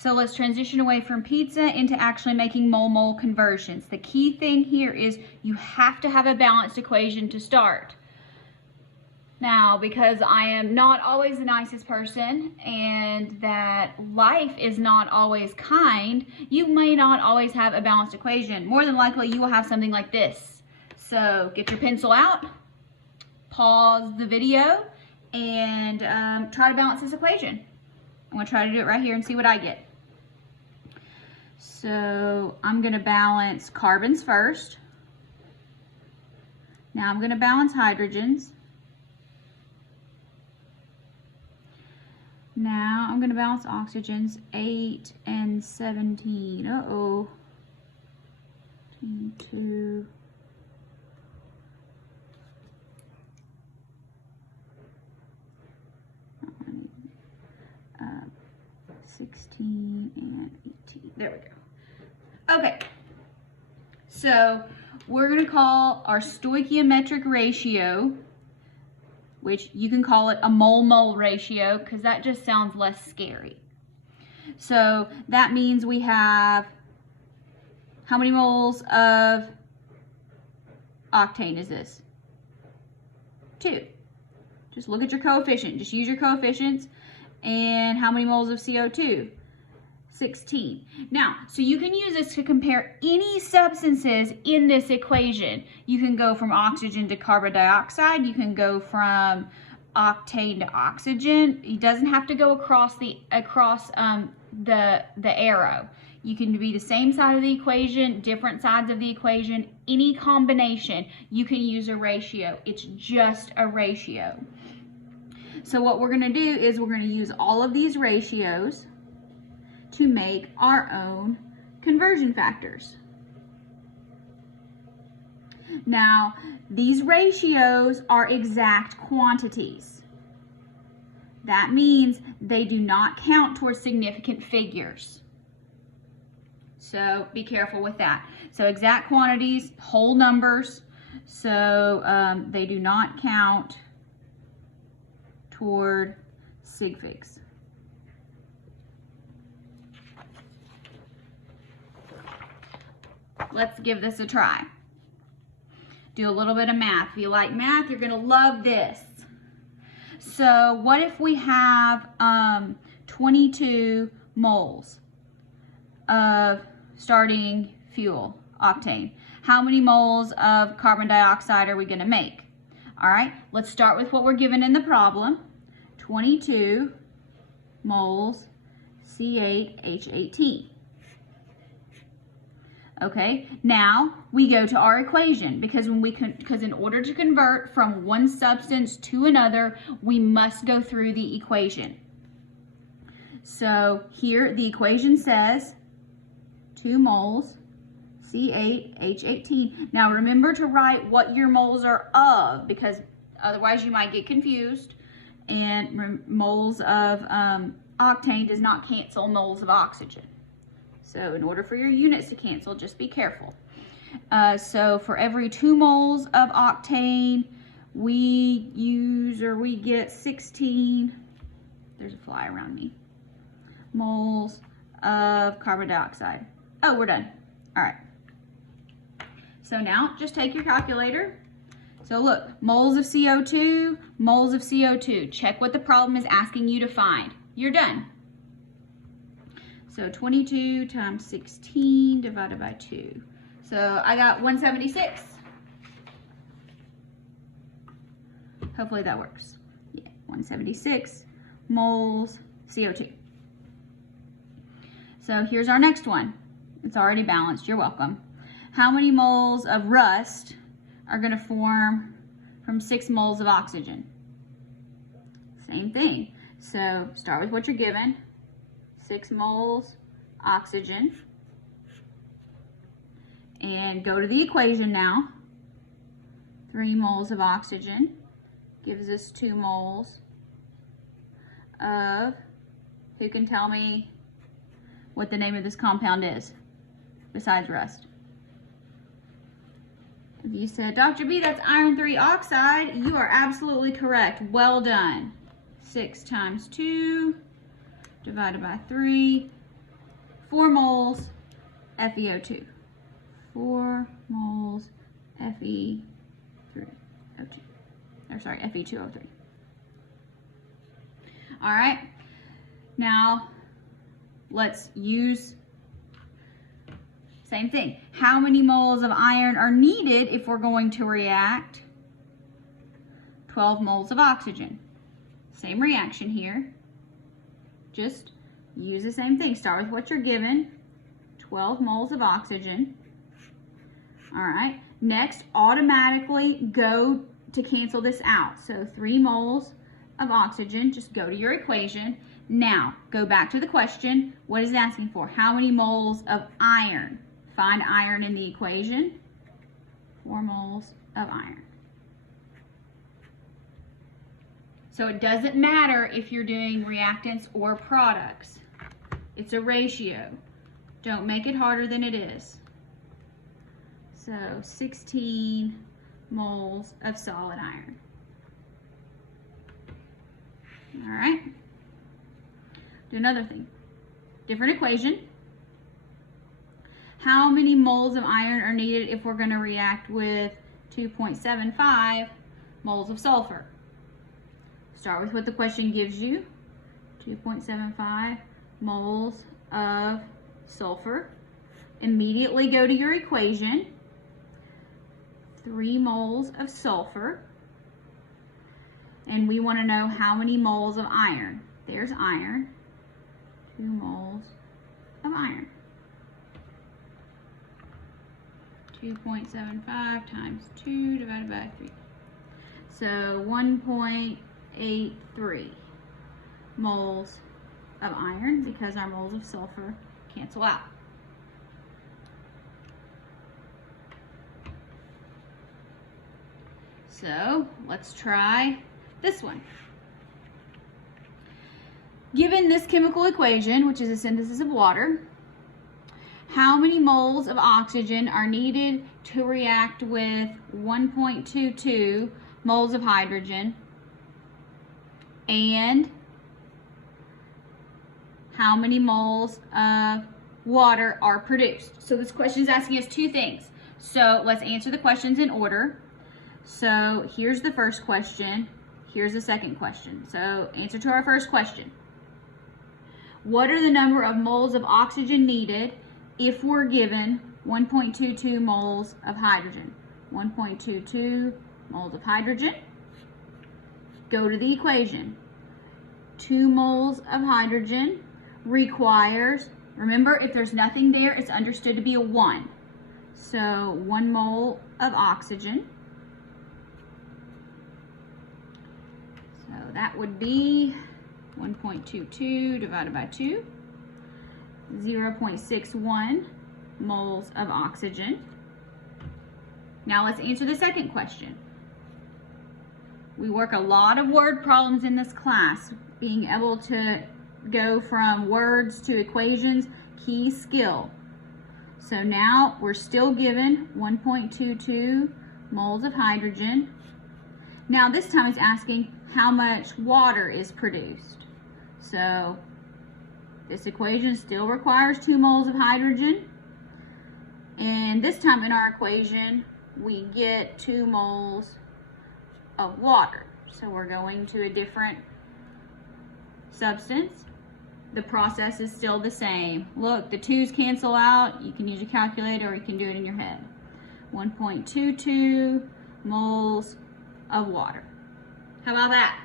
So let's transition away from pizza into actually making mole-mole conversions. The key thing here is you have to have a balanced equation to start. Now, because I am not always the nicest person and that life is not always kind, you may not always have a balanced equation. More than likely, you will have something like this. So get your pencil out, pause the video, and try to balance this equation. I'm going to try to do it right here and see what I get. So I'm going to balance carbons first. Now I'm going to balance hydrogens. Now I'm going to balance oxygens, 8 and 17. Uh-oh. 2. 16 and 18. There we go. Okay. So we're going to call our stoichiometric ratio, which you can call it a mole-mole ratio because that just sounds less scary. So that means we have how many moles of octane is this? 2. Just look at your coefficient. Just use your coefficients. And how many moles of CO2? 16. Now, so you can use this to compare any substances in this equation. You can go from oxygen to carbon dioxide. You can go from octane to oxygen. It doesn't have to go across the arrow. You can be the same side of the equation, different sides of the equation, any combination. You can use a ratio. It's just a ratio. So what we're going to do is we're going to use all of these ratios to make our own conversion factors. Now, these ratios are exact quantities. That means they do not count towards significant figures. So be careful with that. So exact quantities, whole numbers, so they do not count toward sig figs. Let's give this a try. Do a little bit of math. If you like math, you're going to love this. So what if we have 22 moles of starting fuel, octane? How many moles of carbon dioxide are we going to make? All right, let's start with what we're given in the problem. 22 moles C8H18. Okay, now we go to our equation because in order to convert from one substance to another, we must go through the equation. So here the equation says 2 moles C8H18. Now remember to write what your moles are of because otherwise you might get confused. And moles of octane does not cancel moles of oxygen. So in order for your units to cancel, just be careful. So for every 2 moles of octane, we get 16, there's a fly around me, moles of carbon dioxide. Oh, we're done. All right. So now just take your calculator. So look, moles of CO2, moles of CO2. Check what the problem is asking you to find. You're done. So 22 times 16 divided by 2. So I got 176. Hopefully that works. Yeah, 176 moles CO2. So here's our next one. It's already balanced. You're welcome. How many moles of rust are going to form from 6 moles of oxygen? Same thing. So start with what you're given. 6 moles oxygen. And go to the equation now. 3 moles of oxygen gives us 2 moles of, who can tell me what the name of this compound is besides rust? If you said, Dr. B, that's iron 3 oxide, you are absolutely correct. Well done. 6 times 2 divided by 3 4 moles FeO2. 4 moles Fe3O2. Or sorry, Fe2O3. All right. Now, let's use same thing. How many moles of iron are needed if we're going to react 12 moles of oxygen? Same reaction here. Just use the same thing. Start with what you're given. 12 moles of oxygen. All right. Next, automatically go to cancel this out. So 3 moles of oxygen. Just go to your equation. Now, go back to the question. What is it asking for? How many moles of iron? Find iron in the equation. 4 moles of iron. So it doesn't matter if you're doing reactants or products. It's a ratio. Don't make it harder than it is. So 16 moles of solid iron. All right. Do another thing. Different equation. How many moles of iron are needed if we're going to react with 2.75 moles of sulfur? Start with what the question gives you. 2.75 moles of sulfur. Immediately go to your equation. 3 moles of sulfur. And we want to know how many moles of iron. There's iron. 2 moles of iron. 2.75 times 2 divided by 3. So 1.83 moles of iron, because our moles of sulfur cancel out. So let's try this one. Given this chemical equation, which is a synthesis of water, how many moles of oxygen are needed to react with 1.22 moles of hydrogen? And how many moles of water are produced? So this question is asking us 2 things. So let's answer the questions in order. So here's the first question. Here's the second question. So answer to our first question. What are the number of moles of oxygen needed if we're given 1.22 moles of hydrogen? 1.22 moles of hydrogen. Go to the equation. 2 moles of hydrogen requires, remember, if there's nothing there, it's understood to be a 1. So 1 mole of oxygen. So that would be 1.22 divided by 2. 0.61 moles of oxygen. Now let's answer the second question. We work a lot of word problems in this class. Being able to go from words to equations, key skill. So now we're still given 1.22 moles of hydrogen. Now this time it's asking how much water is produced. So this equation still requires 2 moles of hydrogen. And this time in our equation, we get 2 moles of water. So we're going to a different substance. The process is still the same. Look, the 2's cancel out. You can use your calculator or you can do it in your head. 1.22 moles of water. How about that?